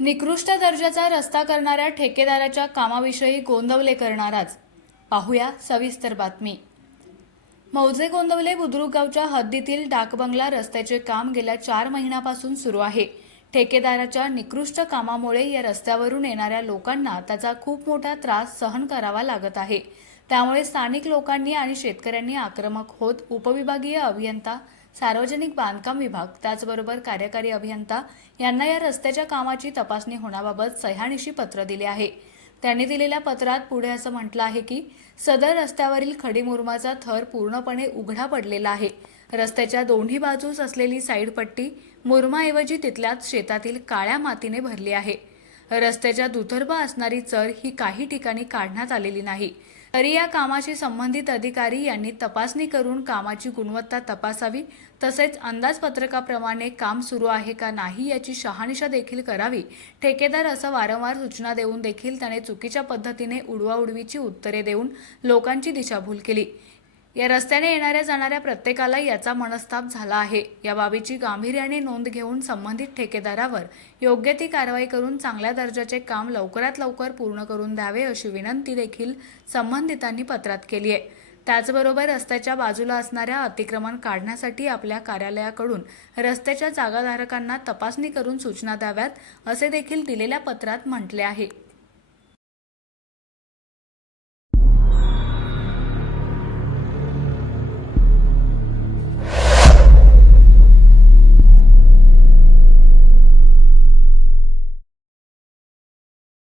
निकृष्ट दर्जाचा रस्ता करणाऱ्या ठेकेदाराच्या कामाविषयी गोंदवले करणाराच. पाहूया सविस्तर बातमी. मौजे गोंदवले बुद्रुक गावच्या हद्दीतील डाकबंगला रस्त्याचे काम गेल्या चार महिन्यापासून सुरू आहे. ठेकेदाराच्या निकृष्ट कामामुळे या रस्त्यावरून येणाऱ्या लोकांना त्याचा खूप मोठा त्रास सहन करावा लागत आहे. त्यामुळे स्थानिक लोकांनी आणि शेतकऱ्यांनी आक्रमक होत उपविभागीय अभियंता सार्वजनिक बांधकाम विभाग त्याचबरोबर कार्यकारी अभियंता यांना या रस्त्याच्या कामाची तपासणी होण्याबाबत सह्यानिशी पत्र दिले आहे. त्यांनी दिलेल्या पत्रात पुढे असं म्हटलं आहे की सदर रस्त्यावरील खडीमुरमाचा थर पूर्णपणे उघडा पडलेला आहे. रस्त्याच्या दोन्ही बाजूस असलेली साईड पट्टी मुरमाऐवजी तिथल्याच शेतातील काळ्या मातीने भरली आहे. रस्त्याच्या दुतर्फा असणारी चर ही काही ठिकाणी काढण्यात आलेली नाही. तरी या कामाशी संबंधित अधिकारी यांनी तपासणी करून कामाची गुणवत्ता तपासावी तसेच अंदाजपत्रकाप्रमाणे काम सुरू आहे का नाही याची शहानिशा देखील करावी. ठेकेदार असं वारंवार सूचना देऊन देखील त्याने चुकीच्या पद्धतीने उडवाउडवीची उत्तरे देऊन लोकांची दिशाभूल केली. या रस्त्याने येणाऱ्या जाणाऱ्या प्रत्येकाला याचा मनस्ताप झाला आहे. या बाबीची गांभीर्याने नोंद घेऊन संबंधित ठेकेदारावर योग्य ती कारवाई करून चांगल्या दर्जाचे काम लवकरात लवकर पूर्ण करून द्यावे अशी विनंती देखील संबंधितांनी पत्रात केली आहे. त्याचबरोबर रस्त्याच्या बाजूला असणाऱ्या अतिक्रमण काढण्यासाठी आपल्या कार्यालयाकडून रस्त्याच्या जागाधारकांना तपासणी करून सूचना द्याव्यात असे देखील दिलेल्या पत्रात म्हटले आहे.